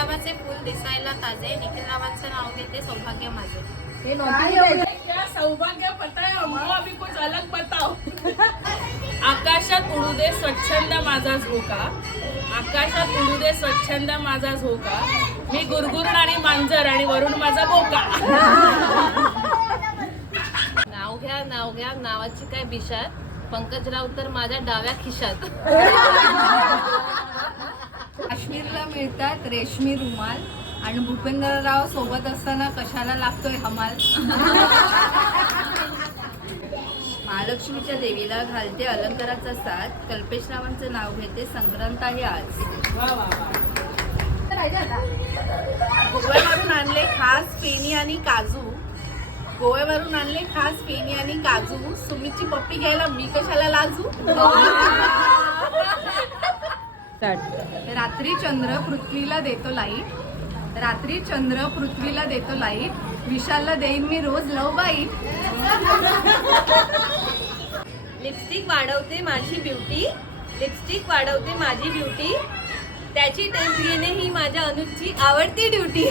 गुलाबाचे फूल दिसायला ताजे, निखिल रावांचं नाव घेते सौभाग्य माझे. क्या सौभाग्य पता है हमको, अभी कुछ अलग बताओ. आकाशात उडू दे स्वच्छंद माझा झोका, आकाशात उडू दे स्वच्छंद माझा झोका, मी गुरगुरणारी मांजर आणि वरून माझा बोका. नाव घ्या नावाची काय बिशात, पंकजराव तर माझ्या डाव्या खिशात. काश्मीरला मिळतात रेशमी रुमाल आणि भूपेंद्रराव सोबत असताना कशाला लागतोय हमाल. महालक्ष्मीच्या देवीला घालते अलंकाराचा साथ, कल्पेश रावांचं नाव घेते संक्रांत आहे आज. गोव्यावरून आणले खास फेणी आणि काजू, गोव्यावरून आणले खास फेणी आणि काजू, सुमितची पप्पी घ्यायला मी कशाला लाजू. रात्री चंद्र पृथ्वीला देतो लाईट, रात्री चंद्र पृथ्वीला देतो लाईट, विशालला देईन मी रोज लव बाईट. लिपस्टिक वाढवते माझी ब्युटी, लिपस्टिक वाढवते माझी ब्युटी, त्याची टेस्ट घेणे ही माझ्या अनुजची आवडती ड्युटी.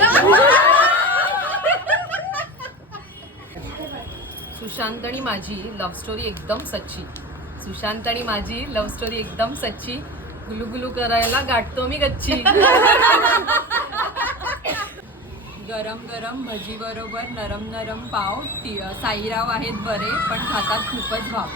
सुशांत आणि माझी लव्ह स्टोरी एकदम सच्ची, सुशांत आणि माझी लव्ह स्टोरी एकदम सच्ची, गुलुगुलू करायला गाठतो मी गच्ची. गरम गरम भजी बरोबर नरम नरम पाव, साईराव आहेत बरे पण खातात खूपच भाव.